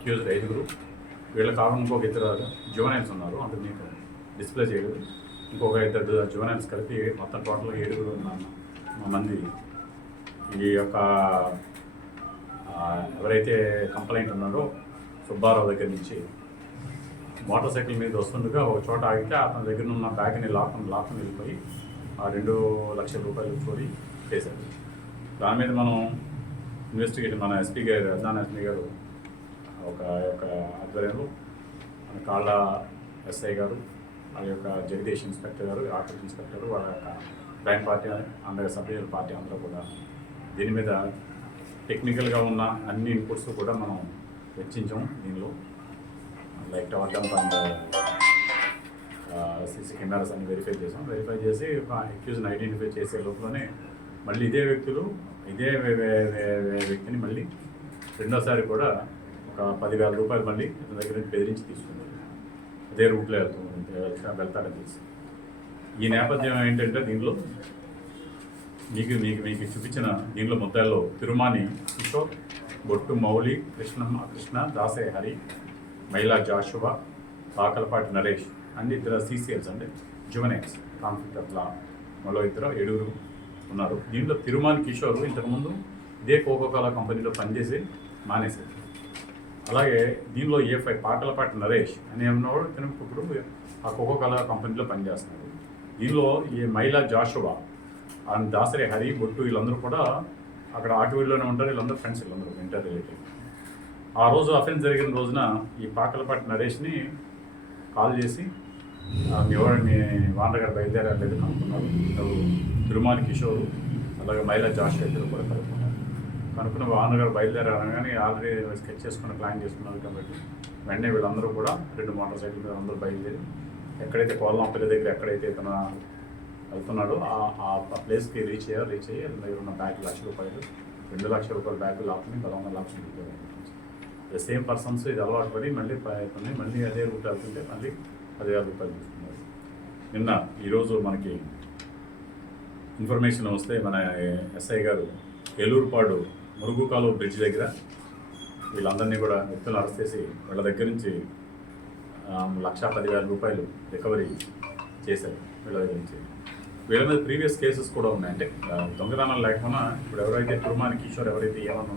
Accused 5. వీళ్ళ కాకుండా ఇంకొక ఇద్దరు జువనైల్స్ ఉన్నారు, అందుకు మీకు డిస్ప్లే చేయలేదు. ఇంకొక ఇద్దరు జువనైల్స్ కలిపి మొత్తం టోటల్గా 7 మంది ఈ యొక్క ఎవరైతే కంప్లైంట్ ఉన్నారో సుబ్బారావు దగ్గర నుంచి మోటార్ సైకిల్ మీద వస్తుండగా ఒక చోట ఆగితే అతని దగ్గర ఉన్న బ్యాగ్ని లాక్కుని వెళ్ళిపోయి ఆ 2 లక్షల రూపాయలు చోరీ చేశారు. దాని మీద మనం ఇన్వెస్టిగేషన్ మన ఎస్పీ గారు అజ్ఞాన ఎస్పీ గారు ఒక ఆధ్వర్యంలో మన కాళ్ళ ఎస్ఐ గారు, వాళ్ళ యొక్క జగదీష్ ఇన్స్పెక్టర్ గారు, ఆర్టిఫ్ ఇన్స్పెక్టర్, వాళ్ళ యొక్క crime party and sub divisional party అందరూ కూడా దీని మీద టెక్నికల్గా ఉన్న అన్ని ఇన్పుట్స్ కూడా మనం వెచ్చించాం. దీనిలో like tower dump and CC cameras అన్ని వెరిఫై చేసి అక్యూజ్ని ఐడెంటిఫై చేసే లోపలనే మళ్ళీ ఇదే వ్యక్తిని మళ్ళీ రెండోసారి కూడా ఒక 10,000 రూపాయలు మళ్ళీ ఇతని దగ్గర నుంచి బెదిరించి తీసుకుంది. అదే రూట్లో వెళ్తాడని తెలిసి ఈ నేపథ్యం ఏంటంటే దీనిలో మీకు చూపించిన దీనిలో ముద్దాల్లో తిరుమాని కిషోర్, బొట్టు మౌలి, కృష్ణ, దాసే హరి, మైలా జాషువా, పాకలపాటి నరేష్ అండ్ ఇద్దరు CCLs అంటే జువనైల్స్ కాన్ఫ్లిక్ట్ ఆఫ్ లా మరో 7 ఉన్నారు. దీంట్లో తిరుమాని కిషోర్ ఇంతకుముందు ఇదే కోకోకోలా కంపెనీలో పనిచేసి మానేశారు. అలాగే దీనిలో A5 పాకలపాటి నరేష్ అని ఉన్నవాడు ఇప్పుడు ఆ కోకోకోలా కంపెనీలో పనిచేస్తున్నారు. దీనిలో ఈ మైలా జాషువా అండ్ దాసరే హరి, బొట్టు వీళ్ళందరూ కూడా అక్కడ ఆటోలోనే ఉంటారు. వీళ్ళందరూ ఫ్రెండ్స్, వీళ్ళందరూ ఇంటర్ రిలేటెడ్. ఆ రోజు అఫెన్స్ జరిగిన రోజున ఈ పాకలపాటి నరేష్ని కాల్ చేసి మీ వానర్ గారు బయలుదేరలేదు కనుక్కున్నారు. తిరుమాని కిషోర్ అలాగే మైలా జాషువా ఇద్దరు కూడా కనుక్కున్న వానర్ గారు బయలుదేరారు కానీ ఆల్రెడీ స్కెచ్ చేసుకుని ప్లాన్ చేసుకున్నారు కాబట్టి వెంటనే వీళ్ళందరూ కూడా 2 మోటార్ సైకిల్ మీద అందరూ బయలుదేరి ఎక్కడైతే కోల్లంపల్లి దగ్గర ఎక్కడైతే తన వెళ్తున్నాడో ఆ ప్లేస్కి రీచ్ అయ్యి దగ్గర ఉన్న బ్యాగ్ ₹1,00,000, 2 లక్షల రూపాయల బ్యాగ్ లాక్కుని 11 లక్షల రూపాయలు. సేమ్ పర్సన్స్ ఇది అలవాటు పడి మళ్ళీ అదే రూట్ వెళ్తుంటే మళ్ళీ 10,000 రూపాయలు తీసుకున్నారు. ఈరోజు మనకి ఇన్ఫర్మేషన్ వస్తే మన ఎస్ఐ గారు ఏలూరుపాడు మురుగుకాలు బ్రిడ్జ్ దగ్గర వీళ్ళందరినీ కూడా వ్యక్తులను అరెస్ట్ చేసి వీళ్ళ దగ్గర నుంచి 1,10,000 రూపాయలు రికవరీ చేశారు. వీళ్ళ దగ్గర నుంచి వీళ్ళ మీద ప్రీవియస్ కేసెస్ కూడా ఉన్నాయి. అంటే దొంగతనాలు లేకుండా ఇప్పుడు ఎవరైతే తిరుమాని కిషోర్ ఎవరైతే ఏమన్నా